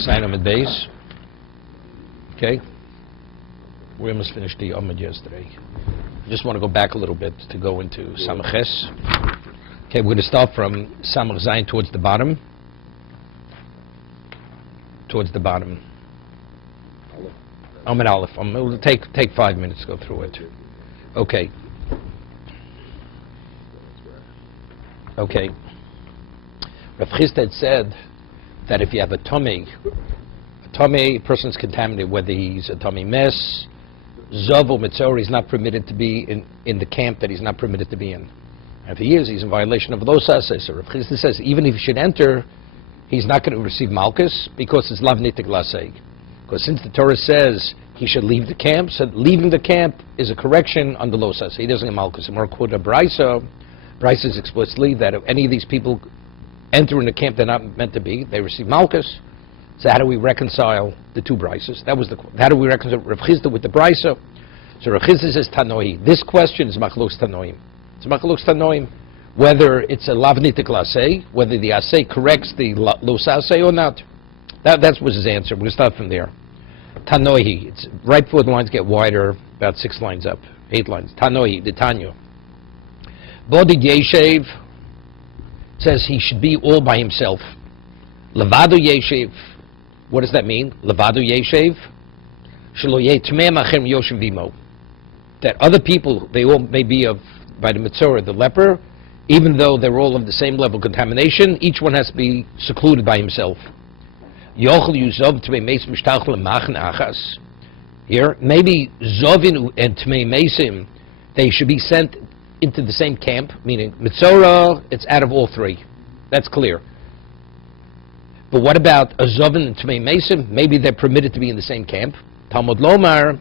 Sign on the base. Okay. We almost finished the Amud yesterday. Just want to go back a little bit to go into Samaches. Okay, we're going to start from Samach Zayin towards the bottom. Towards the bottom. Amud Aleph. It'll take 5 minutes to go through it. Okay. Okay. Rav Chisda said that if you have a tummy, a person's contaminated, whether he's a tummy mess, Zav or Mitzor, he's not permitted to be in the camp that he's not permitted to be in. And if he is, he's in violation of those assays. So Rav Chisda says even if he should enter, he's not going to receive Malchus because it's Lav Nitik Laseg. Because since the Torah says he should leave the camp, so leaving the camp is a correction on the Losas. He doesn't get Malchus. And we're quote a Brisa. Brisa says explicitly that if any of these people enter in a camp they're not meant to be, they receive Malchus. So how do we reconcile the two Brisas? How do we reconcile Rav Chisda with the Brisa? So Rav Chisda says Tanoi. This question is Machlokes Tanoim. It's Machlokes Tanoim whether it's a Lav Nitik Lasei, whether the Asei corrects the Los Asei or not. That was his answer. We'll start from there. Tanohi. It's right before the lines get wider, about 6 lines up, 8 lines. Tanohi, the Tanya. Bodid Yeshev says he should be all by himself. Levado Yeshev. What does that mean? Levado Yeshev. Shelo Yetmeh Machem Yoshev Vimo. That other people, they all may be by the Mitzorah, the leper, even though they're all of the same level of contamination, each one has to be secluded by himself. Yochel Yuzov Tmei Meis Mishtachel Machen Achas. Here, maybe Zovin and Tmei Meisim, they should be sent into the same camp, meaning Mitzorah, it's out of all three. That's clear. But what about a Zovin and Tmei Meisim? Maybe they're permitted to be in the same camp. Talmud Lomar,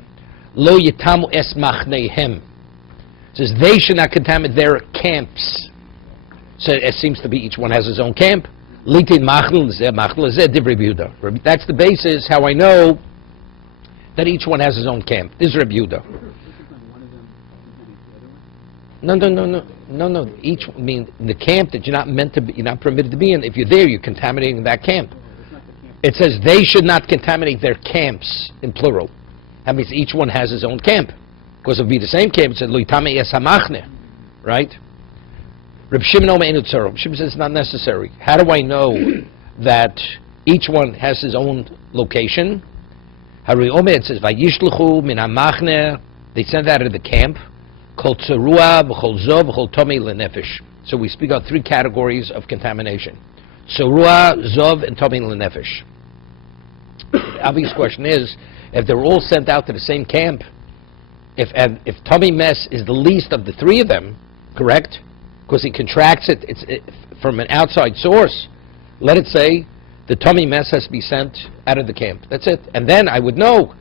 Lo Yitamu Es Machneihem. Says they should not contaminate their camps. So it seems to be each one has his own camp. Litin Machnel Zeh Machnel Zeh Divrei Yehuda. That's the basis how I know that each one has his own camp. This is Rabbi Yehuda. No. Each the camp that you're not meant to be, you're not permitted to be in. If you're there, you're contaminating that camp. It says they should not contaminate their camps in plural. That means each one has his own camp. Because if it would be the same camp, it said Luitame Yes Hamachne, right? Reb Shimon Omer Enu Tzaro. Shimon says it's not necessary. How do I know that each one has his own location? Hari Omer, it says Vayishluchu Min Hamachne. They sent out of the camp. Kol Tzarua V'Chol Zov V'Chol Tomei L'Nefesh. So we speak of 3 categories of contamination: Tzarua, Zov, and Tomei L'Nefesh. The obvious question is, if they're all sent out to the same camp, if tummy mess is the least of the 3 of them, correct? Because he contracts it from an outside source. Let it say the tummy mess has to be sent out of the camp. That's it. And then I would know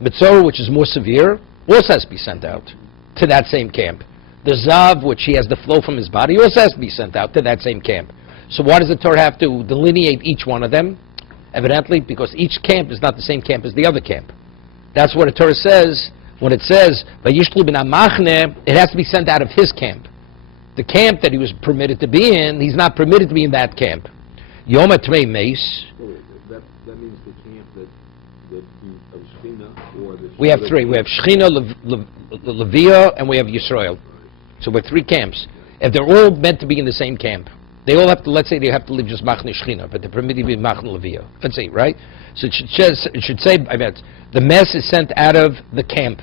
Mitzorah, which is more severe, also has to be sent out to that same camp. The Zav, which he has the flow from his body, also has to be sent out to that same camp. So why does the Torah have to delineate each one of them? Evidently, because each camp is not the same camp as the other camp. That's what the Torah says. When it says, Vayishlu bin Amachne, it has to be sent out of his camp. The camp that he was permitted to be in, he's not permitted to be in that camp. Yom Tmei Meis. That means the camp that of Shechina or the... We have 3. We have Shechina, Leviah, and we have Yisrael. So we're 3 camps. If they're all meant to be in the same camp, they all have to, let's say they have to live just Machne Shechina, but they're permitted to be Machne Leviah. Let's say, right? So it should say, I mean, the mess is sent out of the camp.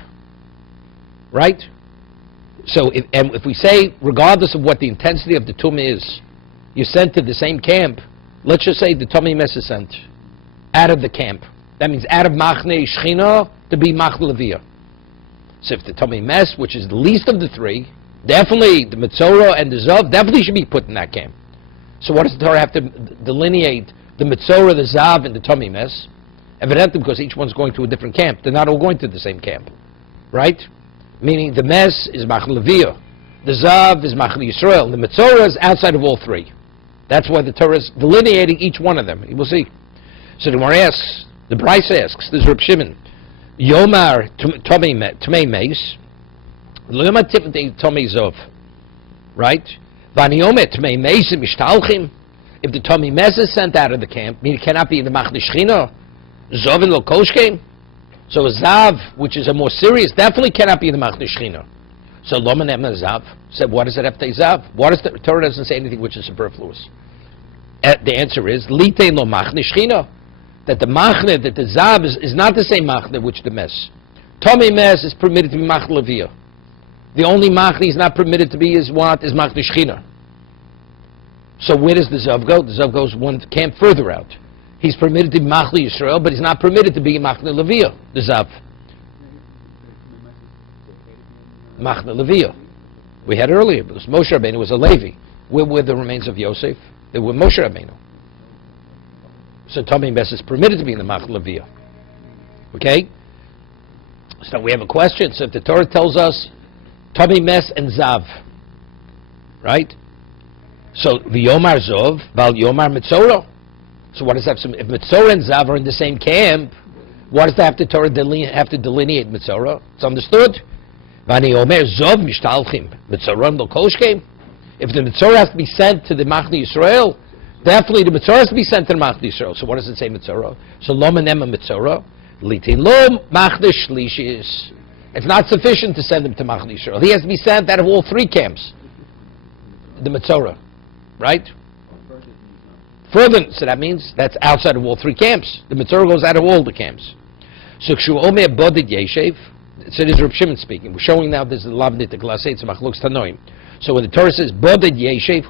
Right? So if we say, regardless of what the intensity of the tumah is, you're sent to the same camp, let's just say the tumah mess is sent out of the camp. That means out of Machne Shechina to be Machne Leviah. So if the tumah mess, which is the least of the 3, definitely the Mitzorah and the Zav definitely should be put in that camp. So what does the Torah have to delineate the Mitzorah, the Zav, and the tumah mess? Evidently because each one's going to a different camp. They're not all going to the same camp. Right? Meaning the mess is Machne Leviah, the Zav is Machne Yisrael, the Mitzorah is outside of all 3. That's why the Torah is delineating each one of them. You will see. So the Gemara asks, the Bryce asks, this is Reb Shimon, Yomar Tmei Meis, Yomar Tomei Zov, right? Vani Yomer Tmei Meis Mishtalchim. If the Tommy Mes is sent out of the camp, meaning it cannot be in the Machne Shechina, Zov and Lokoshke. So a Zav, which is a more serious, definitely cannot be in the Machne Shechina. So Loman Em Zav said, what does it have to say Zav? What is the Torah doesn't say anything which is superfluous. The answer is Litein Lo Machne Shechina. That the Machne, that the Zav is not the same Machne which the Mes. Tommy Mes is permitted to be Machne Leviyah. The only Machne is not permitted to be is what? Is Machne Shechina. So where does the Zav go? The Zav goes one camp further out. He's permitted to be Machne Yisrael, but he's not permitted to be Machne Leviyah, the Zav. Machne Leviyah. We had earlier, because Moshe Rabbeinu was a Levi. Where were the remains of Yosef? They were Moshe Rabbeinu. So Tommy Mes is permitted to be in the Machne Leviyah. Okay? So we have a question. So if the Torah tells us Tommy Mes and Zav, right? So V'yomar Zov, Val Yomar Mitzorah. So what does that have? If Mitzorah and Zav are in the same camp, what does the Torah have to delineate Mitzorah? It's understood. Vani Omer Zov Mishtalchim Mitzorah and Lokoshkem. If the Mitzorah has to be sent to the Machne Yisrael, definitely the Mitzorah has to be sent to the Machne Yisrael. So what does it say Mitzorah? So Lo Menema Mitzorah, Litin Lo Machne Shlishis. It's not sufficient to send him to Machne Yisrael. He has to be sent out of all three camps. The Mitzorah, right? Further, so that means that's outside of all three camps. The Mitzorah goes out of all the camps. So Kshu Omer Bodid Yeshev. So this is Reb Shimon speaking. We're showing now this is the Lavnit, the Glasei, it's Machlokes Tanoim. So when the Torah says Bodid Yeshev,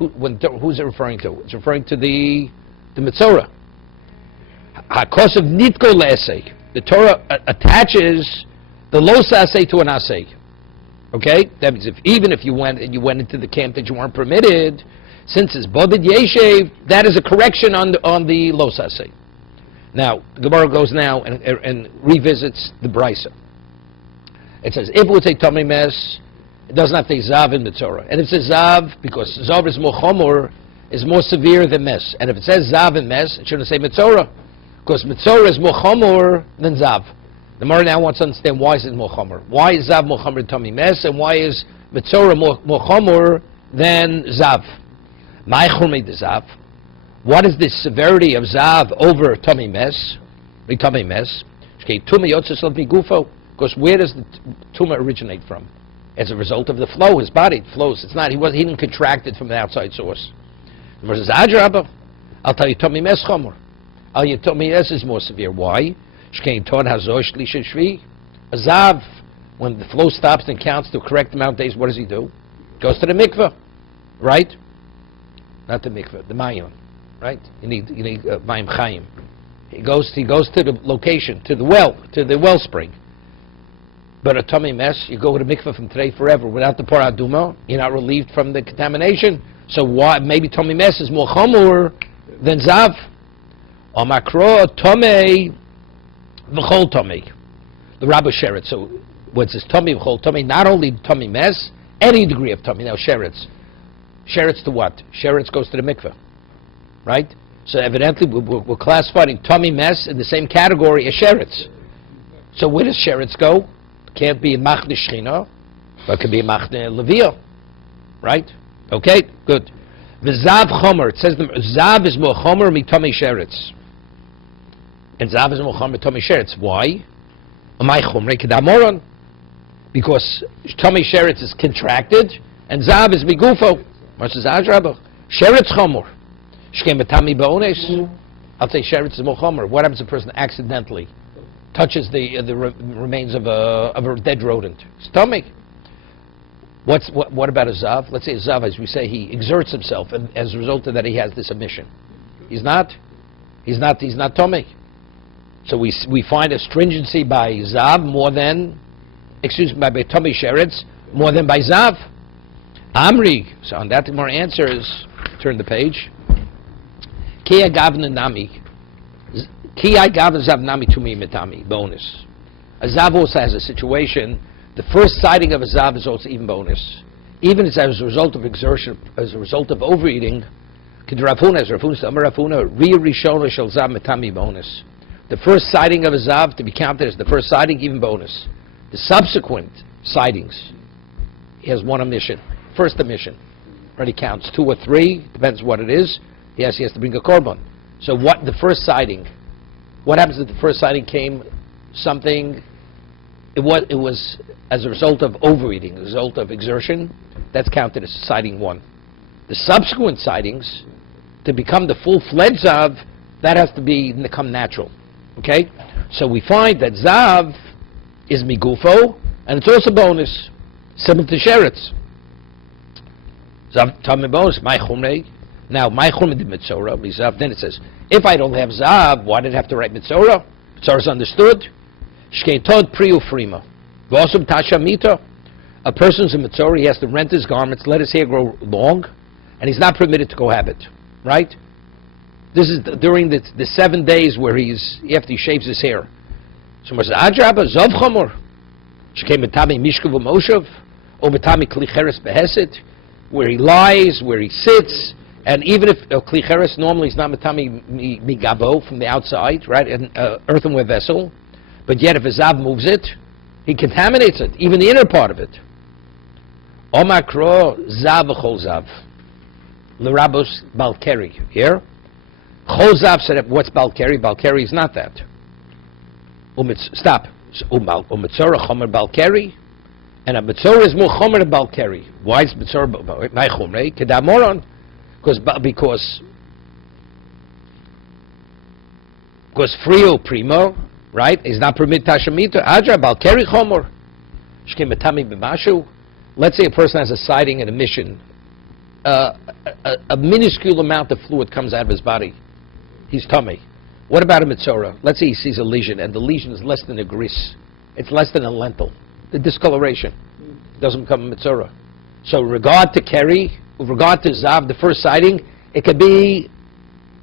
who's it referring to? It's referring to the Mitzorah. HaKos of Nitko Le'asei. The Torah attaches the Los Asei to an Asei. Okay? That means even if you went into the camp that you weren't permitted, since it's Bodid Yeshev, that is a correction on the Los Asei. Now, the Gemara goes now and revisits the Brisa. It says, if it would say Tomei Mes, it doesn't have to say Zav in Mitzorah. And if it says Zav, because Zav is more chomor, is more severe than Mes. And if it says Zav in Mes, it shouldn't say Mitzorah, because Mitzorah is more chomor than Zav. The Gemara now wants to understand why is it more chomor. Why is Zav more chomor than Tomei Mes, and why is Mitzorah more chomor than Zav? My chomor de Zav. What is the severity of Zav over Tomei Mes? Tomei Mes. Because where does the tumor originate from? As a result of the flow, his body flows. It's not. He didn't contract it from the outside source. Versus Adrabah, I'll tell you, Tomei Mes chomer. I'll tell you, Tomei Mes is more severe. Why? A Zav, when the flow stops and counts the correct amount of days, what does he do? Goes to the mikveh, right? Not the mikveh, the mayim, right? You need mayim chayim. He goes to the location, to the wellspring. But a Tomei Mes, you go to the mikveh from today forever. Without the Parah Aduma, you're not relieved from the contamination. So why? Maybe Tomei Mes is more chomor than Zav. Or Makro Tomei v'chol Tomei. The Rabbi Sheretz. So when it says Tomei v'chol Tomei, not only Tomei Mes, any degree of Tomei. Now Sheretz. Sheretz to what? Sheretz goes to the mikveh, right? So evidently we're classifying Tomei Mes in the same category as Sheretz. So where does Sheretz go? Can't be a Machne Shechina, but it could be a Machne Leviyah, right? Okay, good. The Zav Chomer, it says Zav is more Chomer mi Tomei Sheretz. And Zav is more Chomer Tomei Sheretz. Why? Amai Chomer Kedamoron. Because Tomei Sheretz is contracted, and Zav is migufo. Much as Adrabah. Sheretz Chomer. Shkem Betami Ba'ones. I'll say Sheretz is more Chomer. What happens if a person accidentally touches the remains of a dead rodent? Stomach. What about a Zav? Let's say a Zav, as we say, he exerts himself, and as a result of that, he has this emission. He's not Tomei. So we find a stringency by Zav more than, by Tomei Sheretz more than by Zav. Amri. So on that, the more answer is, turn the page. Ki agavna nami. Ki agavna zav nami tumi mitami. Bonus. A Zav also has a situation. The first sighting of a Zav is also even bonus. Even as a result of exertion, as a result of overeating, Rafuna, as Rafuna, Ri Rishona shel Zav mitami bonus. The first sighting of a Zav to be counted as the first sighting, even bonus. The subsequent sightings, he has one omission. First omission already counts. 2 or 3, depends what it is. He has to bring a korban. So what, the first sighting, what happens if the first sighting came something, it was as a result of overeating, a result of exertion, that's counted as sighting 1. The subsequent sightings, to become the full-fledged Zav, that has to become natural. Okay? So we find that Zav is Migufo, and it's also bonus, similar to Sheretz. Zav Tamei bonus, my chumrei. Now, my chumrei the Mitzorah, Zav, then it says, if I don't have Zav, why did I have to write Mitzorah? Mitzorah is understood. Shkeitod priu frima. V'osum tasha mita. A person's a Mitzorah, he has to rent his garments, let his hair grow long, and he's not permitted to cohabit. Right? This is during the 7 days where after he shaves his hair. So says, Adraba, Zov Chomor. Shekei Metami Mishkav Moshev, or Metami Klicheres Beheset, where he lies, where he sits, and even if Klicheres normally is not Metami Migabo from the outside, right, an earthenware vessel, but yet if a Zav moves it, he contaminates it, even the inner part of it. Omakro Zav V'chol Zav. L'rabos Balkeri. Here? Chozav said, what's Balkeri? Balkeri is not that. Stop. Umetzorah Chomer Balkeri, and a Metzorah is more Chomer Balkeri. Why is Metzorah my Chomer? Kedamoron. Because Frio Primo, right, is not permitted Tashamita. Adra Balkeri Chomer. Shkemetami B'mashu. Let's say a person has a sighting and a mission. A minuscule amount of fluid comes out of his body. He's tummy. What about a Mitzorah? Let's say he sees a lesion, and the lesion is less than a gris. It's less than a lentil. The discoloration doesn't become a Mitzorah. So with regard to Keri, with regard to Zav, the first sighting, it could be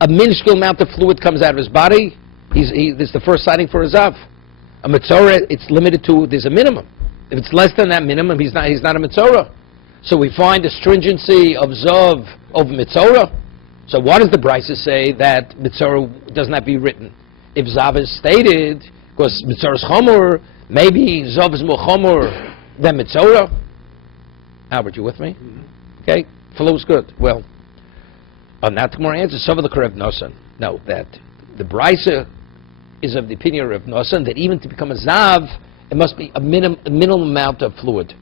a minuscule amount of fluid comes out of his body. This is the first sighting for a Zav. A Mitzorah, it's limited to, there's a minimum. If it's less than that minimum, he's not a Mitzorah. So we find the stringency of Zav over Mitzorah. So what does the Brisa say that Mitzorah doesn't have to be written? If Zav is stated, because Mitzorah is Chomer, maybe Zav is more Chomer than Mitzorah. Albert, you with me? Okay, flow's good. Well, on that tomorrow answer, some of the Karev Nosan. No, that the Brisa is of the opinion of Nosan that even to become a Zav, it must be a minimum amount of fluid.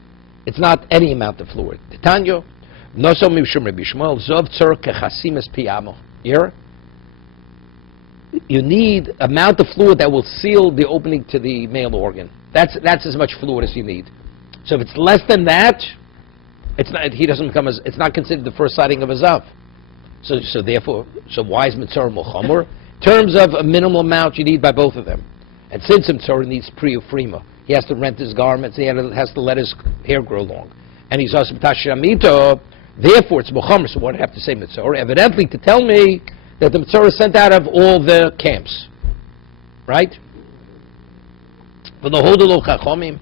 It's not any amount of fluid. Titania, Nosom Mishum Rabbi Shmuel, Zov Tzor Kechasimes Piyamo. Here, you need amount of fluid that will seal the opening to the male organ. That's as much fluid as you need. So if it's less than that, it's not. He doesn't become as. It's not considered the first sighting of a Zav. So therefore, why is Mitzorah Mochomer? In terms of a minimal amount you need by both of them. And since Mitzorah needs Priyufrima, he has to rent his garments, he has to let his hair grow long. And he's also Tashamito, therefore it's Mochomer, so what do I have to say Mitzorah? Evidently to tell me that the Mitzorah is sent out of all the camps. Right? But the Hodolo Chachomim,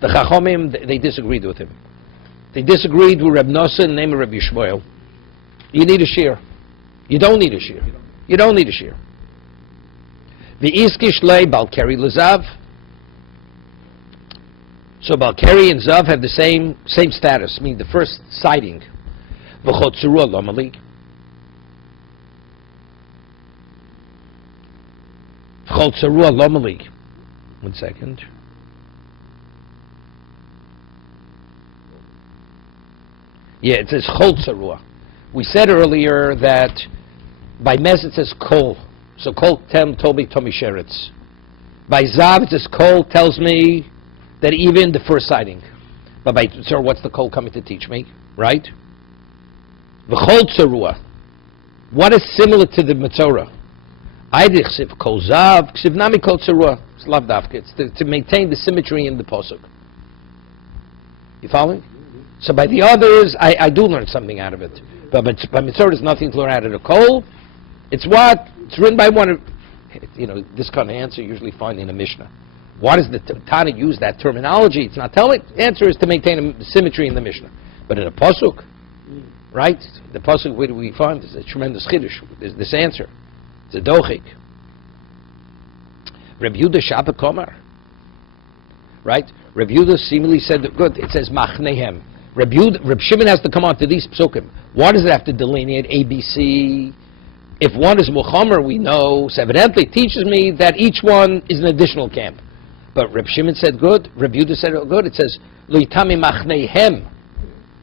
the Chachomim, they disagreed with him. They disagreed with Reb Nosson, name of Rabbi Shmuel. You need a shear. You don't need a shear. You don't need a shear. The Iskish lay Balkeri Lazav. So Balkeri and Zav have the same status, meaning the first sighting. V'chotzuru Lomali. V'chotzuru Lomali. 1 second. Yeah, it says Chotzarua. We said earlier that by Mes it says Kol. So Kol told me Tomi Sheretz. By Zav it says Kol tells me that even the first sighting. But by Tzor, what's the Kol coming to teach me? Right? V'Chotzarua. What is similar to the Mitzorah? Aydich Siv Kol Zav, Ksiv Nami Kol Tzarua. It's lav dafka. It's to maintain the symmetry in the Pasuk. You following? So by the others, I do learn something out of it. But by Mitzorah, there's nothing to learn out of the Kol. It's what? It's written by one of, this kind of answer you usually find in a Mishnah. Why does the Tana use that terminology? It's not telling. The answer is to maintain symmetry in the Mishnah. But in a Pasuk, right? The Pasuk, where do we find this? A tremendous Chiddush. There's this answer. It's a Dochik. Reb Yehuda Shabbat Komar. Right? Reb Yehuda seemingly said, good, it says Machnehem. Reb Shimon has to come on to these psukim. Why does it have to delineate A, B, C? If one is Muhammad, we know, so evidently it teaches me that each one is an additional camp. But Reb Shimon said good, Reb Yehuda said good, it says, Lo yitami machnehem,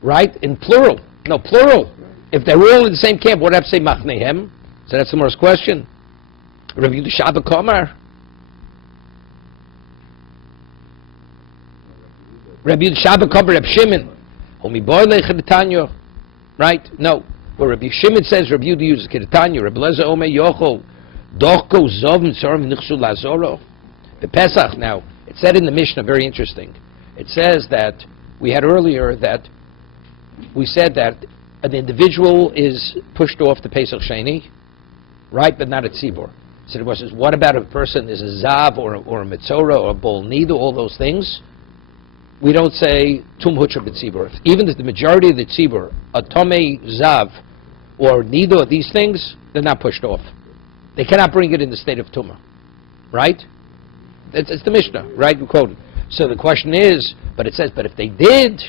right? In plural. No, plural. If they're all in the same camp, what do I have to say machnehem? So that's the first question. Reb Yehuda Shabbat Komar. Reb Yehuda Shabbat Komar, Reb Shimon. Homi boy leich. Right? No. Where Rabbi Shimon says, Rabbi Yehuda uses Kedatanya, Rabbi Lezer Omer Yochel, Dochko Zov Mitzorim Nichsu Lazoro. The Pesach, now, it said in the Mishnah, very interesting. It says that, we had earlier that, we said that an individual is pushed off the Pesach Sheni, right, but not a Tzibur. So the question is, what about if a person is a Zav or a Mitzorah or a Bol Nidu, all those things? We don't say Tum Hutra B'Tzibur. Even if the majority of the Tzibur, a Tomei Zav, or Nido, these things, they're not pushed off. They cannot bring it in the state of Tumah. Right? It's the Mishnah, right? We quote it. So the question is, but it says, but if they did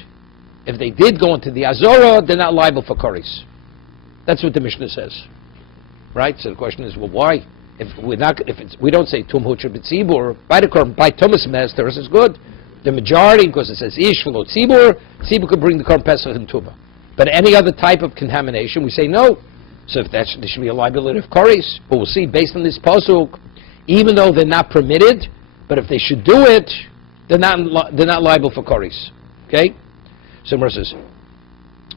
go into the Azorah, they're not liable for Koris. That's what the Mishnah says. Right? So the question is, well, why? We don't say Tum Hutra B'Tzibur, by Thomas Master, this is good. The majority, because it says Ish V'lo Tzibur, Tzibur could bring the Korban Pesach in Tumah. But any other type of contamination, we say no. So if there should be a liability of Koris. But we'll see, based on this pasuk, even though they're not permitted, but if they should do it, they're not liable for Koris. Okay? So Mer says,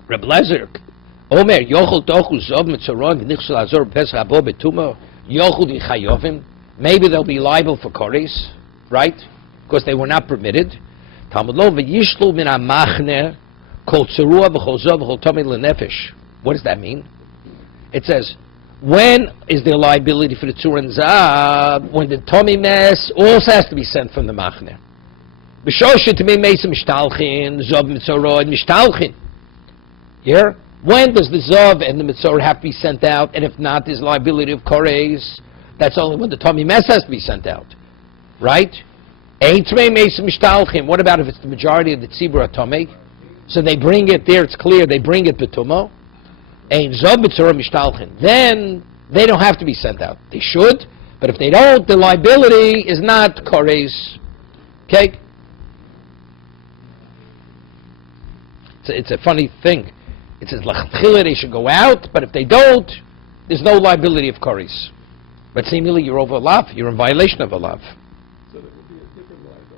Reb Lezer, Omer, Yochel Tochu Zov Mitzoron V'nichsul Azor Pesach Abo B'Tumah Yochel V'Chayovim. Maybe they'll be liable for Koris, right? Because they were not permitted. Talmud Lo V'Yishlu Min HaMachner Kol Tzurua V'Chol Zov V'Chol Tomei L'Nefesh. What does that mean? It says, when is there liability for the Tzur and Zav? When the Tomei Mess also has to be sent from the Machner. B'Shoshet Tomei Mesa Mishtalchin, Zov Mitzorah and Mishtalchin. Here? When does the Zav and the Mitzorah have to be sent out? And if not, there's liability of Koreis. That's only when the Tomei Mess has to be sent out. Right? Ein Tomei Mesa Mishtalchin. What about if it's the majority of the Tzibur Tomei? So they bring it there, it's clear, they bring it B'Tumo. Ein Zov Mitzorah Mishtalchin. Then they don't have to be sent out. They should, but if they don't, the liability is not Koreis. Okay? It's a funny thing. It says L'chatchila they should go out, but if they don't, there's no liability of Koreis. But seemingly you're over a lav, you're in violation of a lav. So there would be a different liability.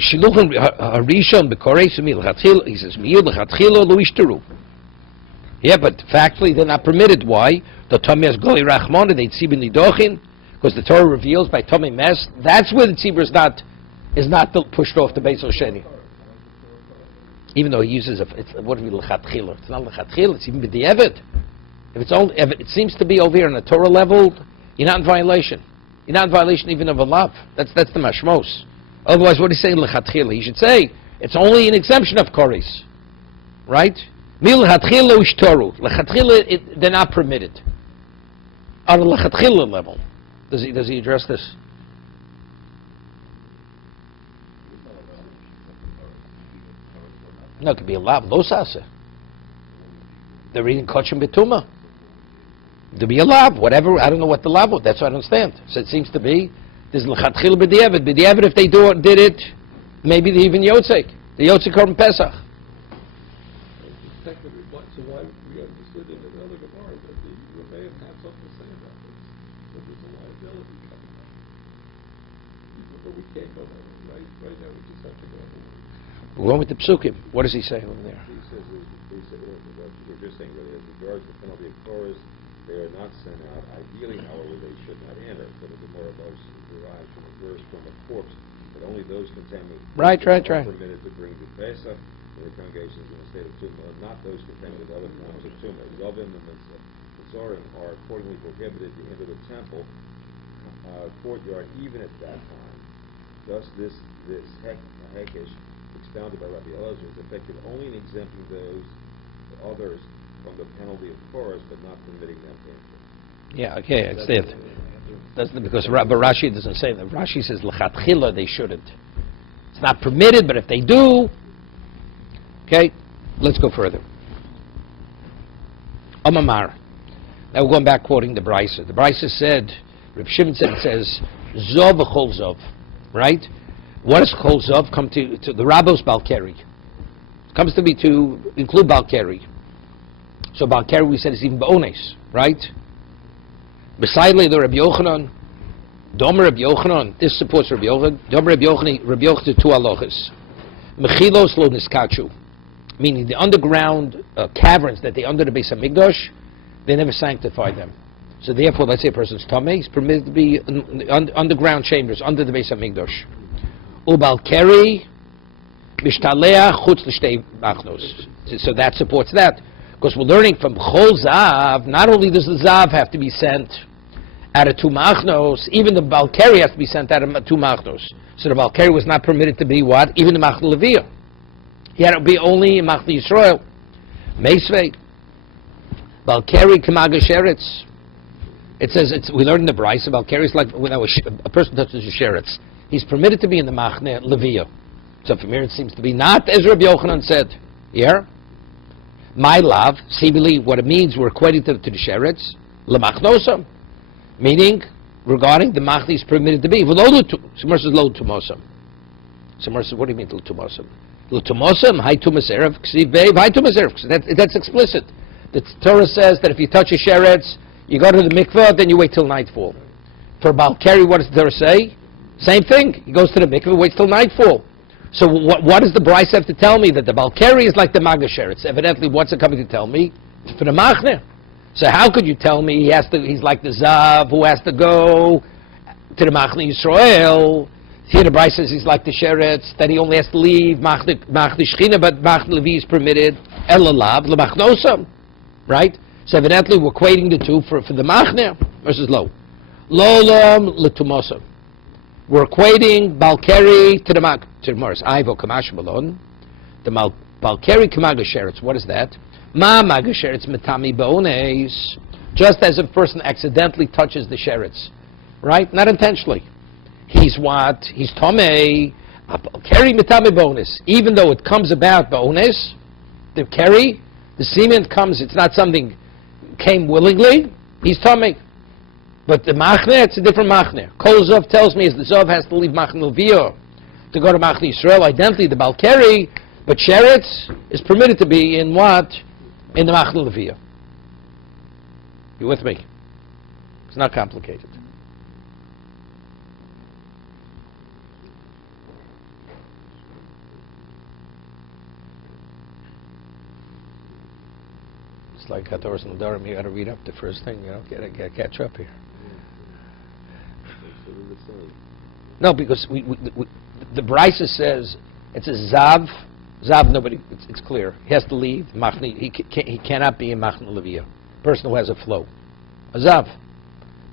Sheiluchon harishon b'koreis u'milchatchila. He says miyud l'chatchila lo ishtaru. Yeah, but factually they're not permitted. Why? The Tomei has goli rachmona. They tzibur nidochin because the Torah reveals by Tomei mes. That's where the tzibur is not pushed off the Beis Sheni. Even though he uses what do we l'chatchila? It's not l'chatchila. It's even b'di'evet. If it seems to be over here on the Torah level, you're not in violation. You're not in violation even of a lav. That's the mashmos. Otherwise, what do you say l'chatchila? He should say it's only an exemption of koris, right? Mil l'chatchila u'shtoru. L'chatchila they're not permitted. On the l'chatchila level, does he address this? No, it could be a lav. Lo sase. They're reading kochim betuma. To be a lav, whatever. I don't know what the lav was. That's what I understand. So it seems to be there's l'chatchil b'di'evet. B'di'evet, if they did it, maybe they even yotzek. The yotzek korban pesach. Technically, so why we understood in another Gemara that the Rebbeim had something to say about this. That there's a liability coming up. But we can't go there. Right now we just have to go over. We're going with the psukim. What does he say over there? He says, we're just saying that as regards to the penalty of chorus, they are not sent out. Ideally, however, they should not enter. So the Gemara most derived from a verse from a corpse, that only those contaminated Right. are permitted to bring the Pesach in the congregations in the state of Tumah, and not those contaminated with other forms of Tumah. Zovim and Mitzorim are accordingly prohibited to enter the temple courtyard even at that time. Thus, this hekesh expounded by Rabbi Elazar is effective only in exempting those others from the penalty of chorus, but not permitting them to enter. Yeah, okay, it's it. Because Rashi doesn't say that. Rashi says l'chatchila they shouldn't. It's not permitted, but if they do, okay. Let's go further. Amamar. Now we're going back quoting the Brisa. The Brisa said, Reb Shimon said, it says, Zov v'chol zov. Right? What does chol zov come to the Rabbos Balkari? Comes to be to include Balkari. So Balkari, we said, is even Ba'ones. Right? Besides the Rabbi Yochanan, Dom Rabbi Yochanan, this supports Rabbi Yochanan. Dom Rabbi Yochanan, the two halachas. Mechilos lo niskachu, meaning the underground caverns that they under the Beis Hamikdash, they never sanctified them. So therefore, let's say a person's tamei, he's permitted to be in underground chambers under the Beis Hamikdash. Ubal keri mishtaleach chutz l'shtei machnos. So that supports that, because we're learning from chol zav. Not only does the zav have to be sent out of two machnos, even the balkari has to be sent out of two machnos. So the balkari was not permitted to be what? Even the machna leviyah. He had to be only in machna Yisrael. Meisvei balkari k'maga sheretz. It says we learned in the Brisa balkari is like when a person touches a sheretz. He's permitted to be in the machna leviyah. So from here it seems to be not as Rabbi Yochanan said. Yeah. My love, seemingly what it means, we're equating to the sheretz lemachnosam. Meaning, regarding the machli is permitted to be. Someone says lo tumosam. Someone says, what do you mean lo tumosam? Lo tumosam, hai tumas erev, ksiv bev, hai tumas erev. That's explicit. The Torah says that if you touch a sheretz, you go to the mikveh, then you wait till nightfall. For Balkari, what does the Torah say? Same thing. He goes to the mikveh, waits till nightfall. So what does the Bryce have to tell me? That the Balkari is like the maga sheretz. Evidently, what's it coming to tell me? For the machne. So how could you tell me he's like the Zav who has to go to the Machne Yisrael? Here the Bryce says he's like the Sheretz, that he only has to leave Machne Shechina, but Machne Levi is permitted. Elalav lemachnosam, right? So evidently we're equating the two for the Machne versus Lo. Lolam letumosam. We're equating Balkari to the Morris. Ivo Kamash Malon. The Balkari Kamaga Sheretz. What is that? Ma maga sheretz metami ba'ones. Just as if a person accidentally touches the sheretz, right? Not intentionally. He's what? He's tomei. Carry metami ba'ones. Even though it comes about ba'ones, the carry, the semen comes. It's not something came willingly. He's tomei. But the machne, it's a different machne. Kol Zov tells me is the Zov has to leave machne leviyah to go to machne Yisrael. Identically, the balkari, but sheretz is permitted to be in what? In the Machna Leviyah. You with me? It's not complicated. It's like Hatoras and Darim, you got to read up the first thing, you know, got to catch up here. No, because the Brisa says it's a Zav. Zav, nobody, it's clear. He has to leave. He cannot be in Machna Leviyah. Person who has a flow. A Zav.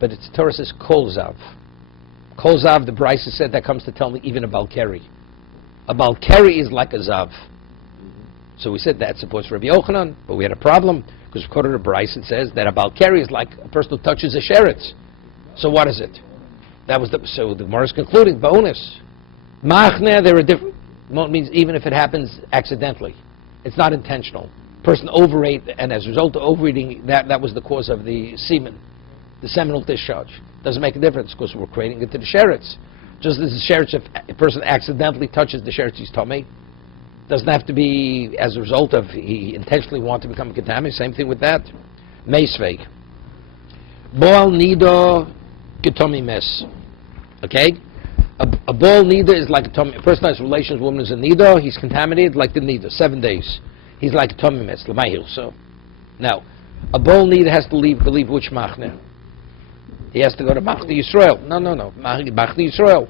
But it's Torah says Kol Zav. Kol Zav, the Brisa said, that comes to tell me even a Balkari. A Balkari is like a Zav. So we said that supports Rabbi Yochanan, but we had a problem, because according to the Brisa it says that a Balkari is like a person who touches a sheretz. So what is it? So the Gemara is concluding, bonus. Machna, there are different. Means even if it happens accidentally, it's not intentional. Person overate, and as a result of overeating, that was the cause of the semen, the seminal discharge. Doesn't make a difference because we're creating it to the sheretz. Just as the sheretz, if a person accidentally touches the sheretz, he's tummy. Doesn't have to be as a result of he intentionally want to become contaminated. Same thing with that. Meisvei. Boal nido getomi mes. Okay. A ball nida is like a tummy. A person has relations with a woman is a nida. He's contaminated like the nida. 7 days. He's like a tummy mes. So, now, a ball nida has to leave which machne? He has to go to machne Yisrael. No. Machne Yisrael.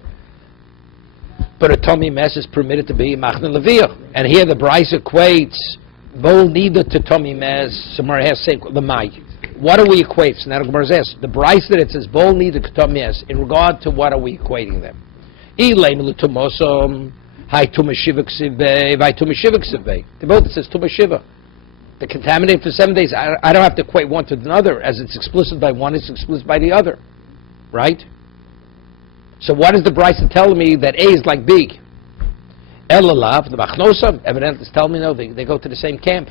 But a tummy mes is permitted to be machne leviyah. And here the Bryce equates ball nida to tummy mes. Somewhere has to say lemay. What do we equate? So now the Gemara says the Bryce that it says bol nida to tummy mes. In regard to what are we equating them? They both it says tumashiva. They're contaminated for 7 days. I don't have to equate one to another, as it's explicit by one, it's explicit by the other. Right? So what is the Bryce telling me that A is like B? Elalav, the Machnosam, evidently tell me no, they go to the same camp.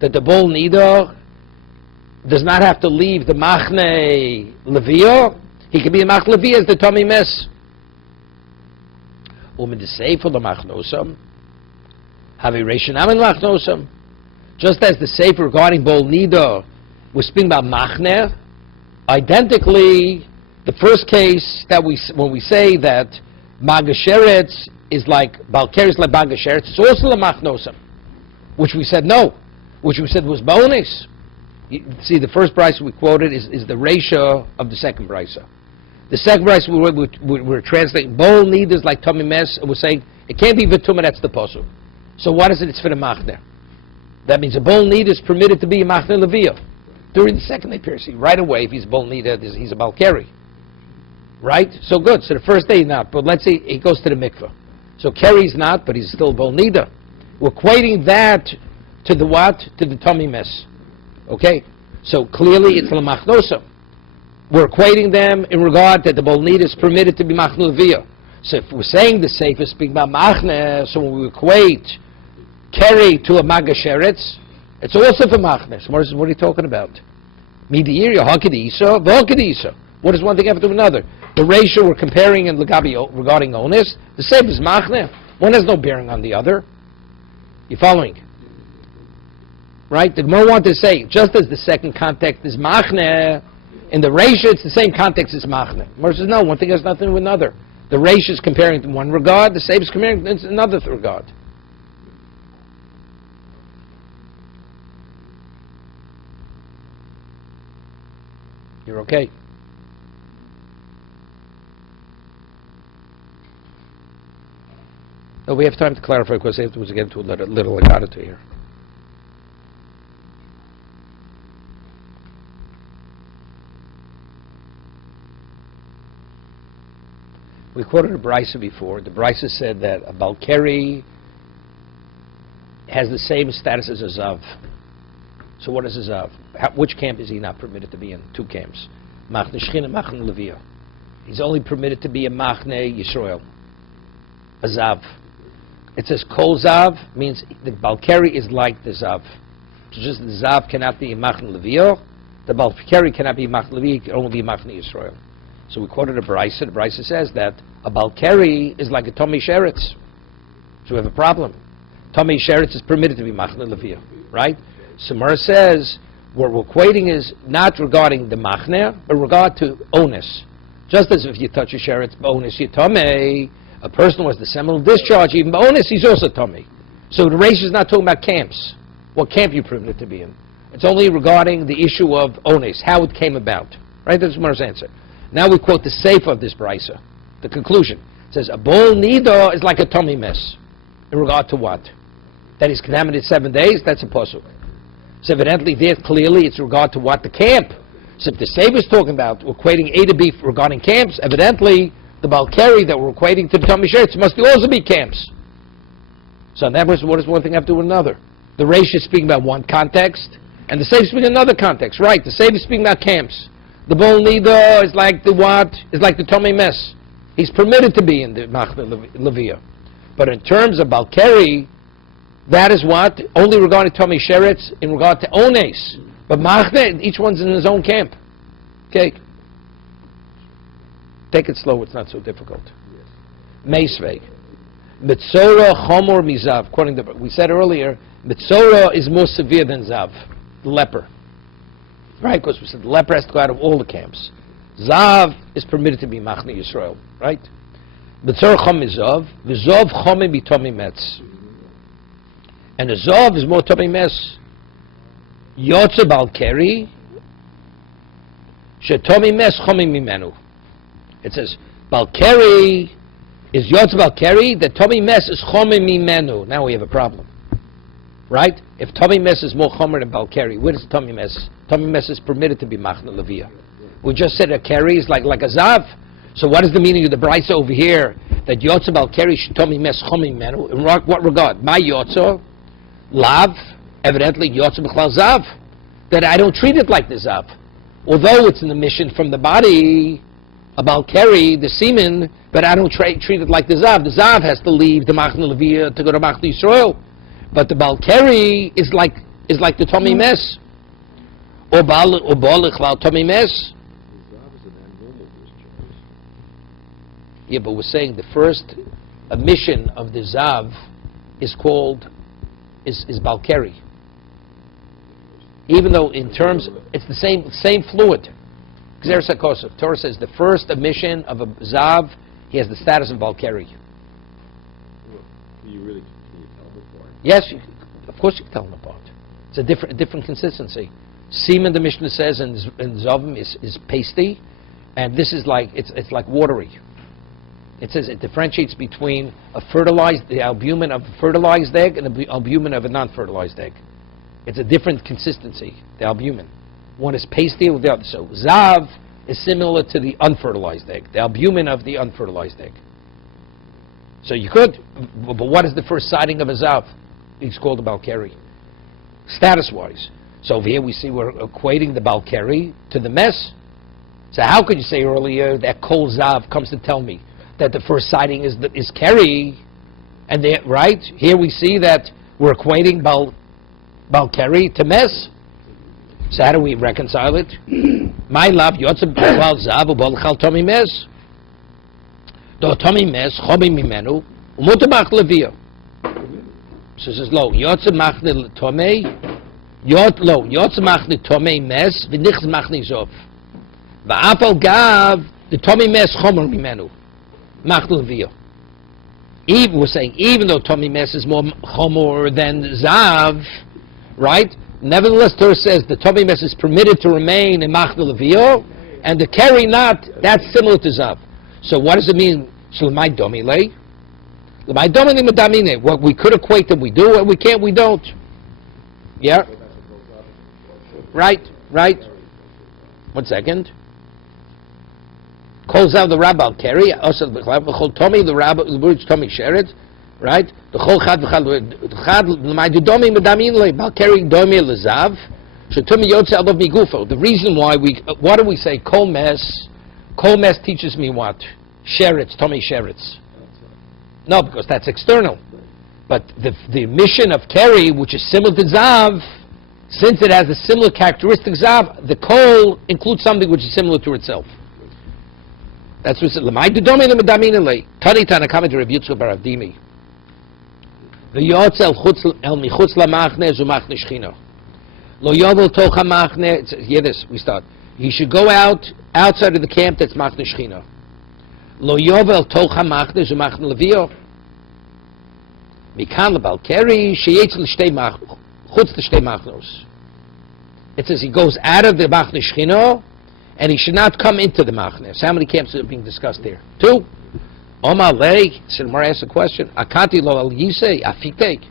That the Bol Nidor does not have to leave the Machne Levio. He can be a Mach Levio as the Tommy Mes. The Sefer the Machnosam, Havi Reishanam and Machnosam. Just as the Sefer regarding Bol Nidor was speaking about Machne, identically, the first case that when we say that Magasheretz is like Balker is like Magasheretz, it's also the Machnosam, which we said no, which we said was bonus. See, the first brisa we quoted is the ratio of the second brisa. The second brisa we're translating Bol Nidor is like Tommy Mes, and we're saying it can't be Vituma, that's the posuk. So what is it? It's for the Machne. That means a Bol Nidor is permitted to be a Machne Leviyah during the second day period. Right away, if he's Bol Nidor, he's a Balkari. Right? So good. So the first day not, but let's say he goes to the mikveh. So Keri's not, but he's still Bol Nidor. We're equating that to the what? To the Tommy Mes. Okay? So clearly it's L'machnosam. We're equating them in regard that the Bol Nidor is permitted to be Machne Leviyah. So if we're saying the Sefer speaking about Machne, so when we equate Keri to a Magasheretz, it's also for Machne. So what are you talking about? Midiir, Hakadisa, V'Hakadisa. What does one thing have to do with another? The ratio we're comparing in Lagabi regarding onus, the Sefer is Machne. One has no bearing on the other. You following? Right? The Gemara wanted to say, just as the second context is Machne, in the ratio it's the same context as Machne. Gemara says, no, one thing has nothing with another. The ratio is comparing in one regard, the Sefer is comparing in another regard. You're okay? No, we have time to clarify because afterwards we get into a little legato here. We quoted a brisa before. The brisa said that a Balkari has the same status as a Zav. So what is a Zav? Which camp is he not permitted to be in? Two camps. Machne Shechin and Machne Leviyah. He's only permitted to be a Machne Yisrael. A Zav. It says Kol Zav means the Balkari is like the Zav. So just the Zav cannot be a Machne Leviyah. The Balkari cannot be a Machne Leviyah. It can only be a Machne Yisrael. So we quoted a brisa. The brisa says that a Balkari is like a Tomei Sheretz. So we have a problem. Tomei Sheretz is permitted to be Machne Leviyah, right? So Mara says what we're equating is not regarding the Machne, but regard to onus. Just as if you touch a Sheretz, onus, you Tomei. A person who has the seminal discharge, even onus, he's also Tomei. So the ratio is not talking about camps. What camp you're permitted to be in. It's only regarding the issue of onus, how it came about. Right? That's Mara's answer. Now we quote the Sefer of this brisa. The conclusion. It says, a Bol Nidor is like a Tomei Mes. In regard to what? That he's contaminated 7 days? That's a posuk. So evidently there clearly it's regard to what? The camp. So if the Sefer is talking about equating A to B regarding camps, evidently the Balkari that we're equating to the Tomei Sheretz must also be camps. So in that was, what does one thing have to do with another? The ratio is speaking about one context, and the Sefer is speaking another context. Right, the Sefer is speaking about camps. The Bol Nidor is like the what? Is like the Tomei Mes. He's permitted to be in the Machne Leviyah. But in terms of Balkari, that is what? Only regarding Tomei Sheretz in regard to Ones. But Machne, each one's in his own camp. Okay? Take it slow, it's not so difficult. Meisvei. Mitzora Chomor Mizav. According to, we said earlier, Mitzora is more severe than Zav, the leper. Right? Because we said the leper has to go out of all the camps. Zav is permitted to be Machne Yisrael. Right? Mitzora Chom Mizav. V'Zav Chome B'Tomei Metz. And a Zav is more Tomei Mes. Yotze Balkeri. Shetomei Mes Chome Mimenu. It says, Balkeri is Yotze Balkeri, the Tomei Mes is Chome Mimenu. Now we have a problem. Right? If Tomei Mes is more Chomer than Balkeri, where is Tomei Mes? Tomei Mes is permitted to be Machne Leviyah. We just said a Keri is like a Zav. So what is the meaning of the brisa over here? That Yotze Balkeri Tomei Mes Chome Mimenu. In what regard? My Yotze, Lav, evidently Yotze B'chlal Zav. That I don't treat it like the Zav. Although it's in the mission from the body, A Balkari, the semen, but I don't treat it like the Zav. The Zav has to leave the Machne Leviyah to go to Machne Yisrael. But the Balkari is like the Tomei Mes. Or Balich Val Tomei Mes. Yeah, but we're saying the first emission of the Zav is Balkari. Even though in terms, it's the same fluid. Torah says the first emission of a Zav, he has the status of Balkari. Can you tell them apart? Yes, of course you can tell them apart. It's a different consistency. Semen, the Mishnah says, in Zavim is pasty, and this is like, it's like watery. It says it differentiates between the albumin of a fertilized egg and the albumin of a non-fertilized egg. It's a different consistency, the albumin. One is pasty with the other. So Zav is similar to the unfertilized egg, the albumin of the unfertilized egg. So you could, but what is the first sighting of a Zav? It's called a Balkari, status-wise. So over here we see we're equating the Balkari to the Mes. So how could you say earlier that Kol Zav comes to tell me that the first sighting is Keri, and right here we see that we're equating Balkari to Mes. So how do we reconcile it? My love, Yotzim Bal Zav Ubal Chal Tomi Mes. Do Tomi Mes Chobi Mimenu Umutabach Levia. So it says lo Yotzim Machne Tomei Yotzim Machne Tomei Mes V'Nichz Machne Zov Va'Apal Gav the Tomi Mes Chomer Mimenu Machne Levia. We're saying even though Tomi Mes is more Chomer than Zav, right? Nevertheless, Torah says the Tomei Mes is permitted to remain in Machne Levio, and the Keri not. That's similar to Zav. So what does it mean? Shlemai Domile. Shlemai Domile Medamine. What we could equate them, we do. What we can't, we don't. Yeah. Right. 1 second. Kol Zav the Rabbi Keri. Also the Tomei the Rabbi the word Tomei Sheret. Right? The whole chad l'may domi medamin le balkeri domi lezav shetumi yotze above migufo. The reason why what do we say? Kol mes teaches me what? Sheretz, Tomei Sheretz. No, because that's external. But the mission of Keri, which is similar to Zav, since it has a similar characteristic Zav, the Kol includes something which is similar to itself. That's what it says. L'may domi medamin le. Tani Tana commentary of Yitzchak bar Avdimi. The Yotz el michutz lamachne zu machne shchina. Lo yovel toch hamachne. Hear this. We start. He should go outside of the camp. That's machne shchina. Lo yovel toch hamachne zu machne levio. Mikan lebalkeri sheyetz l'shtei chutz l'shtei machnos. It says he goes out of the machne shchina, and he should not come into the machne. So how many camps are being discussed here? 2. Omar Lei, Silmar asks a question. Akati lo al yisei afitek.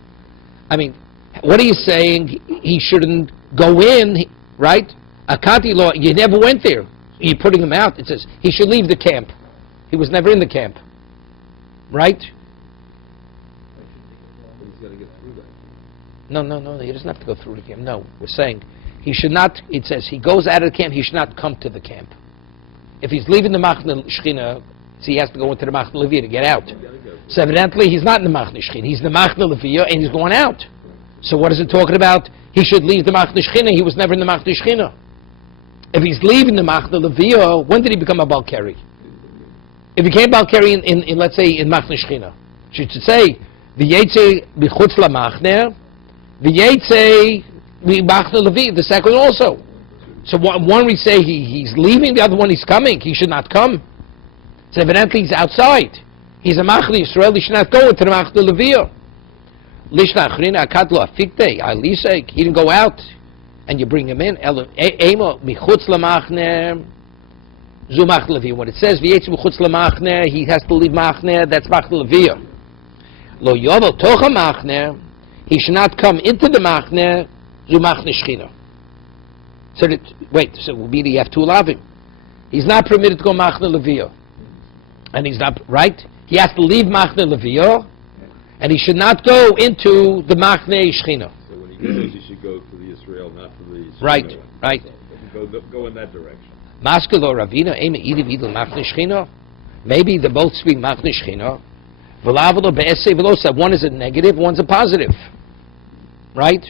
I mean, what are you saying? He shouldn't go in, right? Akati lo, you never went there. You're putting him out. It says he should leave the camp. He was never in the camp, right? He's got to get through that. No. He doesn't have to go through the camp. No, we're saying he should not. It says he goes out of the camp. He should not come to the camp. If he's leaving the Machne Shechina, so he has to go into the Machne Leviyah to get out. So evidently he's not in the Machne Shechina. He's in the Machne Leviyah and he's going out. So what is it talking about? He should leave the Machne Shechina. He was never in the Machne Shechina. If he's leaving the Machne Leviyah, when did he become a Balkari? If he became Balkari in let's say in Machne Shechina, should say v'yetze b'chutz lamachne, v'yetze b'machne Leviyah. The second also. So one we say he's leaving, the other one he's coming. He should not come. So evidently he's outside. He's a Machne Yisrael. He should not go into the Machne Leviyah. Lishna achrina akadlo afikte alisek. He didn't go out, and you bring him in. Emo michutz lamachne zu Machne Leviyah. When it says v'yetz michutz lamachne, he has to leave Machne. That's Machne Leviyah. Lo yovel tocha Machne. He should not come into the Machne zu Machne Shechina. So so it will be you have 2 lavim. He's not permitted to go Machne Leviyah. And he's not, right? He has to leave Machne Leviyah, and he should not go into the Machne Shechina. So when he goes, he should go to the Israel, not to the Shechina. Right. So go in that direction. Maskelo Ravina, Ema Idi Vidal Machne Shchina. Maybe they both speak Machne Shchina. V'lavalo be'esei v'losa. One is a negative, one's a positive. Right?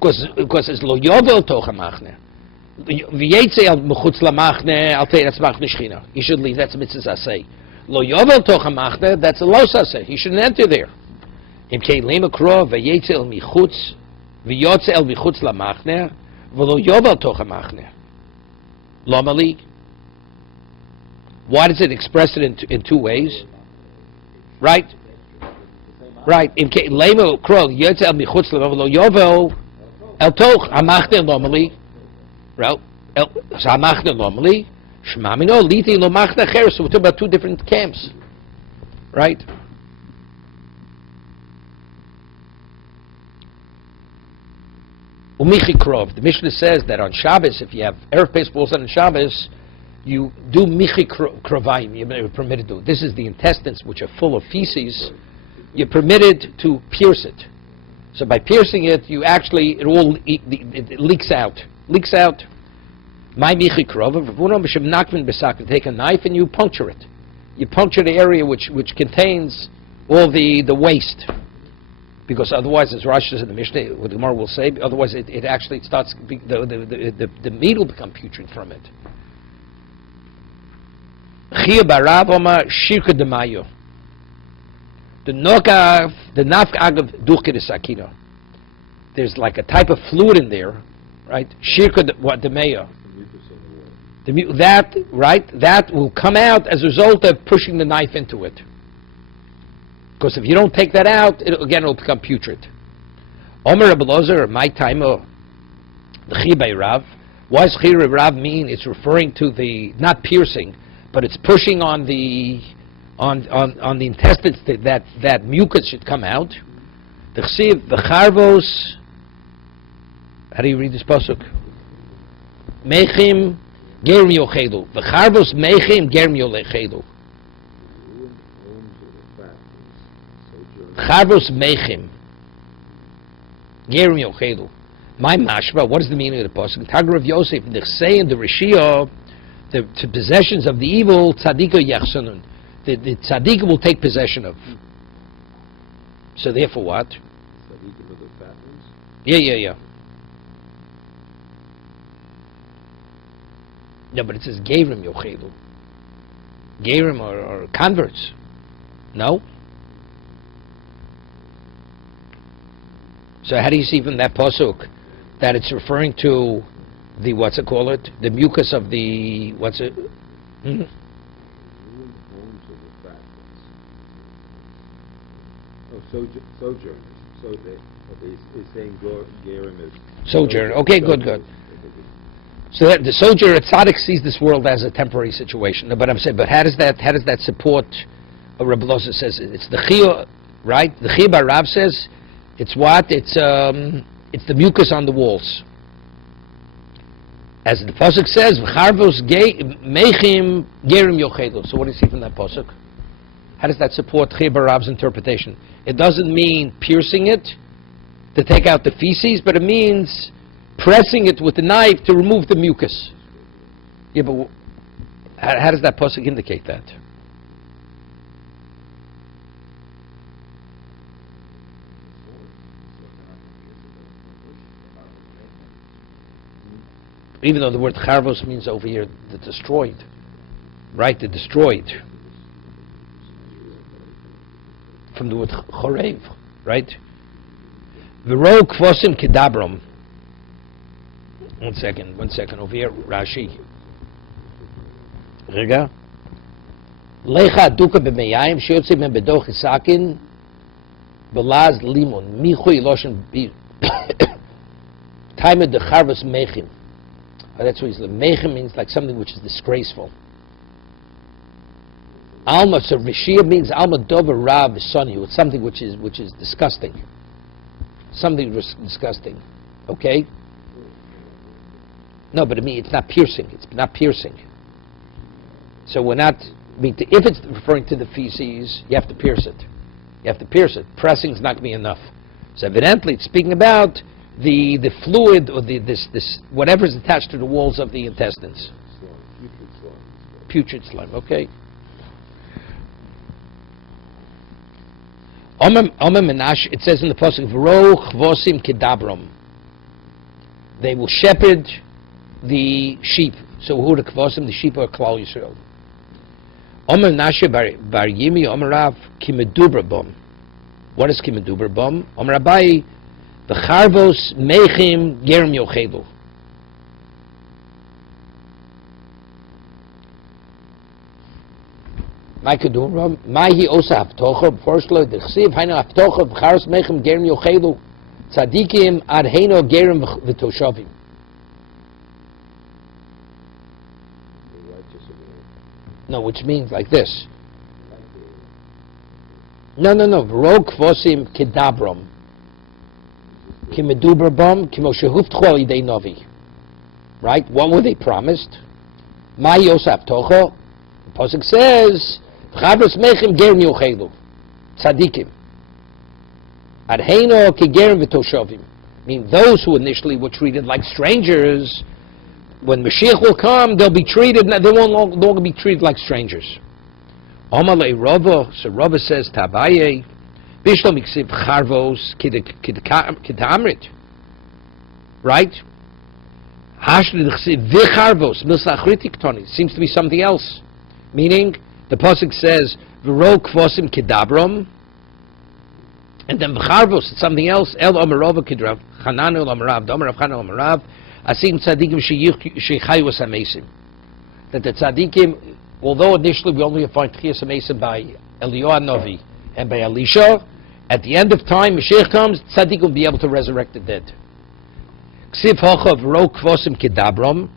Because it's lo yovel tocha machne. V'yetze al mechutz lamachne al teiratz machne shchina. You should leave. That's a mitzvah asay. Lo yovel tocha machne. That's a los asay. He shouldn't enter there. Im kei lema kro v'yetze el michutz v'yotze el michutz lamachne v'lo yovel tocha machne. Lomali. Why does it express it in two ways? Right? Right. Im kei lema kro v'yotze el michutz lamachne v'lo yovel El toch amachne normally, right? El amachne normally. Shmamino liti lo machne cher. So we're talking about two different camps, right? Umichi krov. The Mishnah says that on Shabbos, if you have erev Pesach on Shabbos, you do michi krovayim. You're permitted to. This is the intestines which are full of feces. You're permitted to pierce it. So by piercing it, you actually, it leaks out. Leaks out. My michi krova, take a knife and you puncture it. You puncture the area which contains all the waste. Because otherwise, as Rashi says in the Mishnah, what the Gemara will say, otherwise it actually starts, the meat will become putrid from it. Chia barav oma shirka demayo. The nafk agav duchke sakino. There's like a type of fluid in there, right? Shirka demeya. That right? That will come out as a result of pushing the knife into it. Because if you don't take that out, it'll become putrid. Omer Rabbi Lozer, my time, the chibay rav. What does chibay rav mean? It's referring to the not piercing, but it's pushing on the intestines that mucus should come out. The chsiv v'charvos. How do you read this pasuk? Mechim gerim yochelu. V'charvos mechim gerim yochelu. Charvos mechim gerim yochelu. My mashma. What is the meaning of the pasuk? Tagar of Yosef. The say in the Rishia, the possessions of the evil tzadika yachsanun. The tzaddik will take possession of. So therefore what? Yeah. No, but it says Gerim Yochelu. Gerim or converts. No? So how do you see from that pasuk that it's referring to the, what's it called it? The mucus of the, what's it? Mm-hmm. Sojourners. So he's saying Gerim is sojourner. Okay, good. So that the sojourner tzaddik sees this world as a temporary situation. But I'm saying, but how does that support? Rabbi Loza says it's the chiyah, right? The chiyah by Rav says it's what? It's the mucus on the walls. As the pasuk says, v'charvos mechim gerim yochelu. So what do you see from that pasuk? How does that support chiyah by Rav's interpretation? It doesn't mean piercing it to take out the feces, but it means pressing it with the knife to remove the mucus. Yeah, but how does that pasuk indicate that? Even though the word charvos means over here the destroyed, right? The destroyed. From the word chorev, right? V'ro kvosim kedabrom. One second, over here, Rashi. Rega. Lecha duka b'meyayim sheyotzim ben bedoch isakin belaz limon michui loshen bir. Time of the charvos mechim. That's what he's like. Mechim means like something which is disgraceful. Alma, so Rishia means Alma Dover Rav Sonu. It's something which is disgusting. Something disgusting. Okay? No, but I mean it's not piercing. It's not piercing. So we're not. I mean, if it's referring to the feces, you have to pierce it. You have to pierce it. Pressing is not going to be enough. So evidently, it's speaking about the fluid or this whatever is attached to the walls of the intestines. Putrid slime. Okay. It says in the pasuk, "V'ro chvosim kedabrom." They will shepherd the sheep. So who are the kvosim? The sheep are Klal Yisrael. Omer Menashe bar Yimi Omer Rav kimeduber bom. What is kimeduber bom? Omer Abai v'charvos mechim gerem yochelu. My kedumra, Mahi osa haftocha, first Lord, the chsiv, haina haftocha, v'charos mechem gerem yochelu, tzadikim ad heino gerem v'toshavim. No, which means like this. No. V'ro kvosim kedabrom. Kimeduber bom, kimo shehuftcho al yidei novi. Right? What were they promised? Mahi osa haftocha. The pasuk says, Chavros mechem gerem yochelu, tzadikim. Adheino ki gerem v'toshavim. I mean, those who initially were treated like strangers, when Mashiach will come, they'll be treated. They won't longer be treated like strangers. Amalei Rava. So Rava says, Tabaye, Bishlam iksiv charvos kidamrit. Right? Hashli iksiv v'charvos milsachritik toni. Seems to be something else. Meaning, the pasuk says, "V'ro kvosim kedabrom," and then v'charvos, it's something else. El omerava kedrav Chananu el omerav, Domer of Chananu omerav, asim tzadikim shechayu amesim. That the tzadikim, although initially we only find tchias amesim by Eliyahu Novi and by Elisha, at the end of time, Mashiach comes, tzaddik will be able to resurrect the dead. Ksiv hocha v'ro kvosim kedabrom.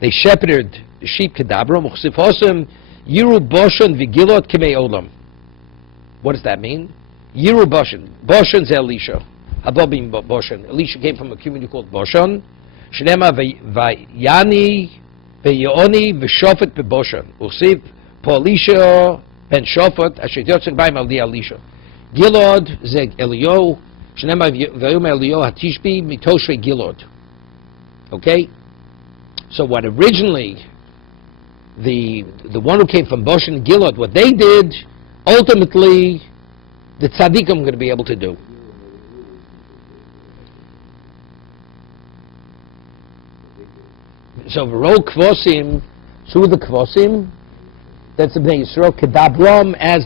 They shepherded the sheep kedabrom. Ksiv hosim Yiru Boshan Vigilot Kimei Olam. What does that mean? Yiru Boshan. Boshan's Elisha. Hababim Boshan. Elisha came from a community called Boshan. Shnema Vayani Vayoni V'Shofet B'Boshan. Usiv Po Elisha Ben Shofet Asher Yotzek Baim Al Di Elisha. Gilod Zeg Elio. Shnema Vayom Elio Hatishbi Mitoshve Gilod. Okay? So what originally the one who came from Bosh and Gilad, what they did, ultimately, the tzaddikim are going to be able to do. So V'ro Kvosim, through the Kvosim, that's the Bnei Yisrael Kedabram, as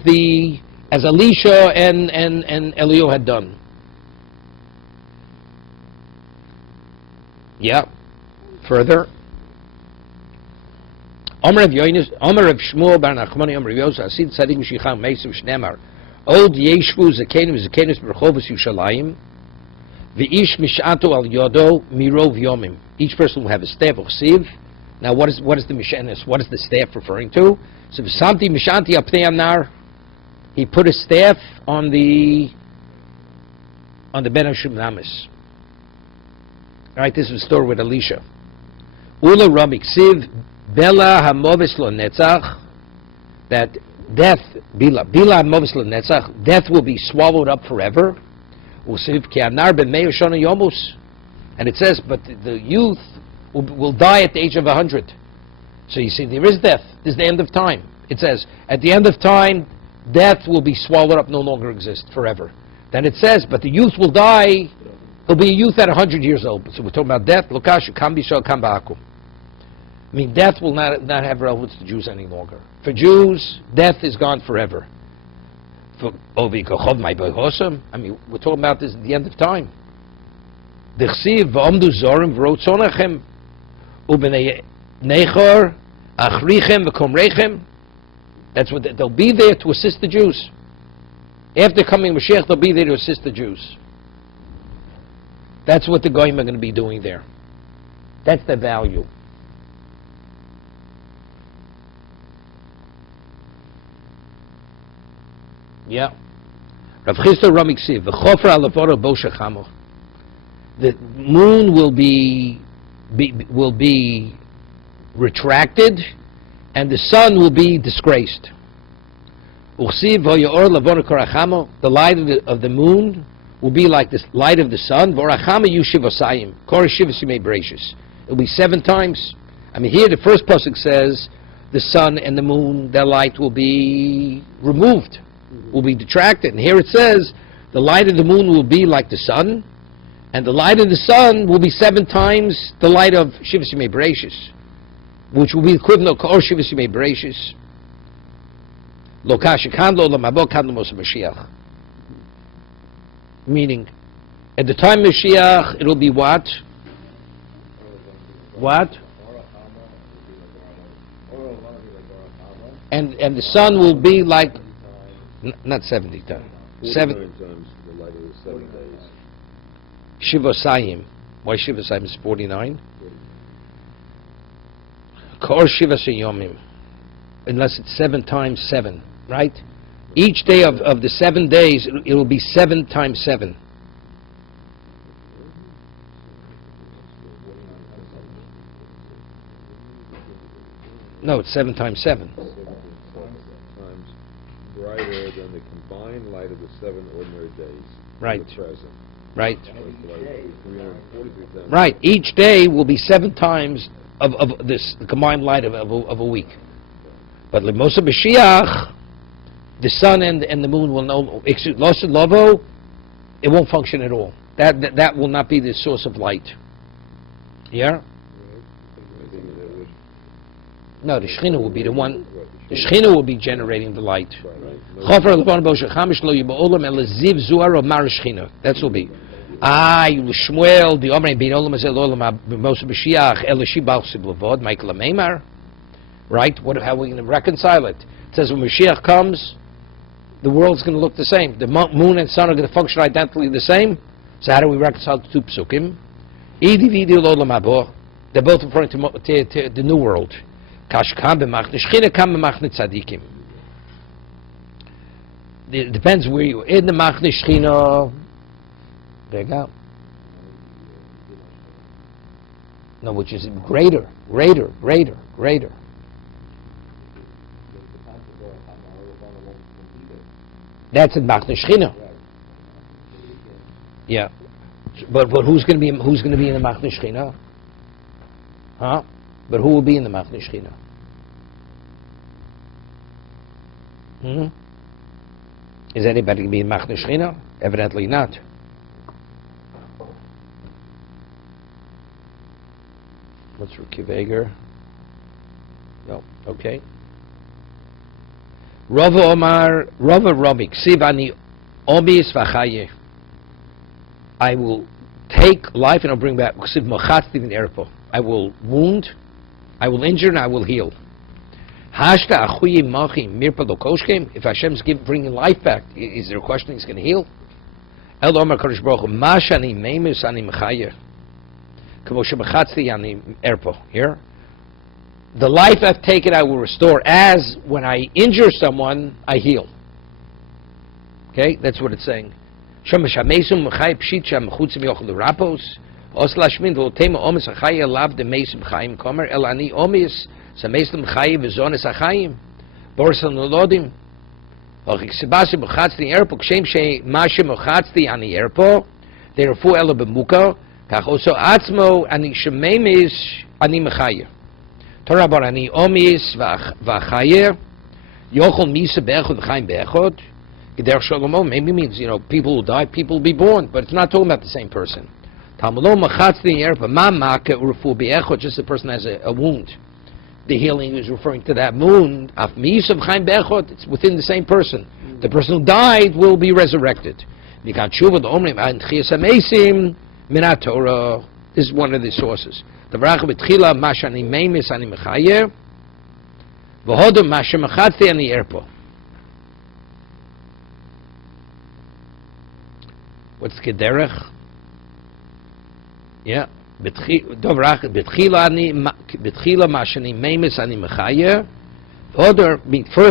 Elisha and Eliyahu had done. Yeah. Further. Omer of Shmuel bar Nachmani Omer of Yosef Asid Tzadik Mishicham Meisim Shnemar Od Yeshvu Zekenim Berchovos Yushalayim V'ish Mishato Al Yodo Mirov Yomim. Each person will have a staff of siv. Now, what is the mishanis? What is the staff referring to? So V'samti Mishanti Apnei Anar. He put a staff on the Ben Hashim Namis. All right, this is the story with Elisha. Ula Rabbi Ksiv Bela hamovis lo netzach, that death, bila hamovis lo netzach, death will be swallowed up forever. Usiv ki anar b'mei shana yomus, and it says, but the youth will die at the age of 100. So you see, there is death. This is the end of time. It says, at the end of time, death will be swallowed up, no longer exist forever. Then it says, but the youth will die. He'll be a youth at 100 years old. So we're talking about death. Lokash kam bishal kam ba'akum. I mean, death will not have relevance to Jews any longer. For Jews, death is gone forever. For I mean, we're talking about this at the end of time. That's what they'll be there to assist the Jews. After coming Mashiach, they'll be there to assist the Jews. That's what the Goyim are going to be doing there. That's the value. Yeah. Rav Chisda Ramiksiv, v'chofra alavora bo shechamo. The moon will be retracted, and the sun will be disgraced. Uchsiv v'yoor lavora korachamo. The light of the moon will be like the light of the sun. Vorachama yushiv kor shivas yimei bereishis. It will be 7 times. I mean, here the first pasuk says the sun and the moon, their light will be removed, will be detracted. And here it says the light of the moon will be like the sun, and the light of the sun will be 7 times the light of shivas yimei bereishis, which will be equivalent of kor shivas yimei bereishis. Lo kasha kan lo lamabo kan lo Moshe Mashiach. Meaning, at the time of Mashiach, it'll be what? What? And the sun will be like, not 70 times. 49 times the light of the 7 days. Shivasayim. Why Shivasayim is 49? Kor Shivasayomim. Unless it's 7 times 7, right? Each day of the 7 days, it will be 7 times 7. No, it's 7 times 7. 7 times brighter than the combined light of the 7 ordinary days. Right. In the present. Right. So it's like 343 times. Right. Each day will be 7 times of this, the combined light of a week. But Moshe Mashiach, the sun and the moon will no, it won't function at all. That will not be the source of light. Yeah? No, the Shekhinah will be the one. The Shekhinah will be generating the light. That's will be. Shmuel, the Omrei bin Olam Azel Olam Moshe Mashiach Elishi Balsib Levod Michael Meimar. Right? How are we going to reconcile it? It says when Mashiach comes, the world's going to look the same. The moon and sun are going to function identically the same. So how do we reconcile the 2 psukim? They're both referring to the new world. It depends where you are. In the Machne Shechina, there you go. No, which is greater. That's in Machne Shechina. Yeah, but who's going to be in the Machne Shechina? Huh? But who will be in the Machne Shechina? Is anybody going to be in Machne Shechina? Evidently not. What's for Kiveger? No. Okay. Rava Omar, Rava Robi, Ksivani Omis Vachaye. I will take life and I'll bring back. I will wound, I will injure, and I will heal. If Hashem's bringing life back, is there a question He's going to heal? El Omar Kodesh Baruch Hu, Mashani Meimus Ani Mechaye. Here, the life I've taken, I will restore. As when I injure someone, I heal. Okay, that's what it's saying. Oslashmin voltema omis achaya lav de mesim chaim komer el ani omis samesim chayi v'zones achayim borsan nolodim och iksibasi mochatzti erpo kshem she mashe mochatzti ani erpo therefore ela bemuka kach also atzmo ani shememis ani mechaya Torah bar ani omis v'achaya yochol misa bechod v'chaim bechod Geder Shalomo maybe means, people who die, people will be born, but it's not talking about the same person. Just the person has a wound. The healing is referring to that wound. It's within the same person. The person who died will be resurrected. This is one of the sources. What's Gederech? Yeah. First,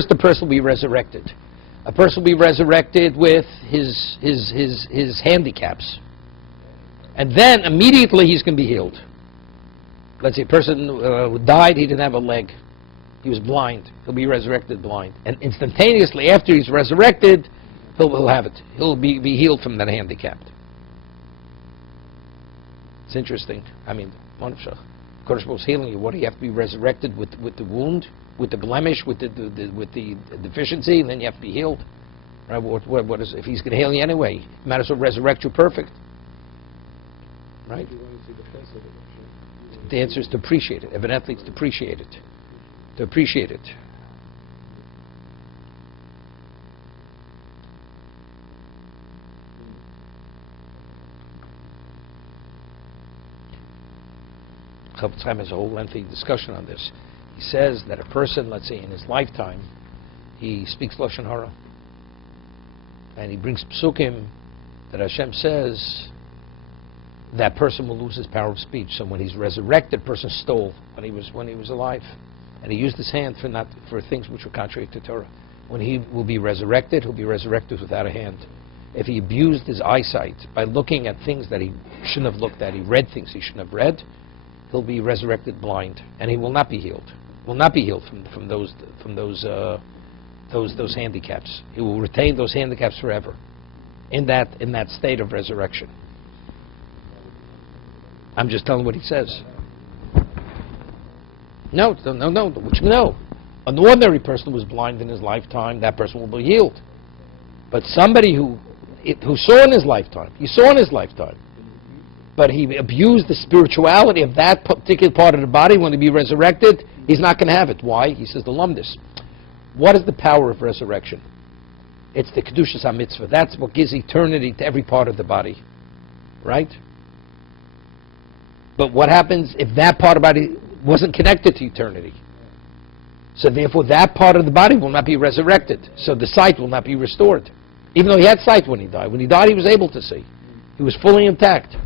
the person will be resurrected. A person will be resurrected with his handicaps. And then, immediately, he's going to be healed. Let's say a person who died, he didn't have a leg. He was blind. He'll be resurrected blind. And instantaneously, after he's resurrected, He'll have it. He'll be healed from that handicap. It's interesting. I mean, Kodesh Baruch Hu is healing you. What, do you have to be resurrected with the wound, with the blemish, with the deficiency, and then you have to be healed? Right? What is, if he's going to heal you anyway, he might as well resurrect you perfect. Right? The answer is to appreciate it. Evidently, it's to appreciate it. To appreciate it. Chafetz Chaim has a whole lengthy discussion on this. He says that a person, let's say in his lifetime, he speaks Lashon Hara, and he brings psukim that Hashem says that person will lose his power of speech. So when he's resurrected, person stole when he was alive, and he used his hand for things which were contrary to Torah. When he will be resurrected, he'll be resurrected without a hand. If he abused his eyesight by looking at things that he shouldn't have looked at, he read things he shouldn't have read, he'll be resurrected blind, and he will not be healed. Will not be healed from those handicaps. He will retain those handicaps forever, in that state of resurrection. I'm just telling what he says. No. Which no. An ordinary person who was blind in his lifetime, that person will be healed. But somebody who saw in his lifetime, but he abused the spirituality of that particular part of the body when he be resurrected, he's not going to have it. Why? He says the lumdus. What is the power of resurrection? It's the kedushas ha-mitzvah. That's what gives eternity to every part of the body. Right? But what happens if that part of the body wasn't connected to eternity? So therefore that part of the body will not be resurrected. So the sight will not be restored. Even though he had sight when he died. When he died, he was able to see. He was fully intact.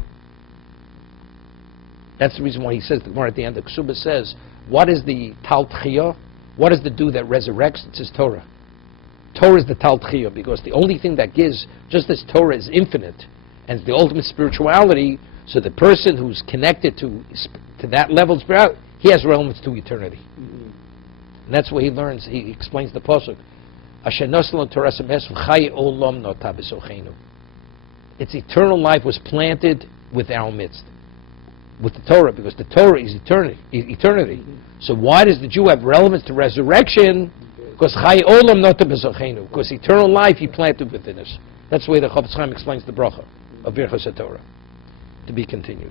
That's the reason why he says, the Gemara at the end, the Ksuba says, what is the Tal Tchiyah? What is the dew that resurrects? It's his Torah. Torah is the Tal Tchiyah, because the only thing that gives, just as Torah is infinite, and it's the ultimate spirituality, so the person who's connected to that level of spirituality, he has relevance to eternity. Mm-hmm. And that's what he learns. He explains the pasuk. Its eternal life was planted with our midst, with the Torah, because the Torah is eternity. Mm-hmm. So why does the Jew have relevance to resurrection? Because eternal life he planted within us. That's the way the Chafetz Chaim explains the bracha of Birchas HaTorah. To be continued.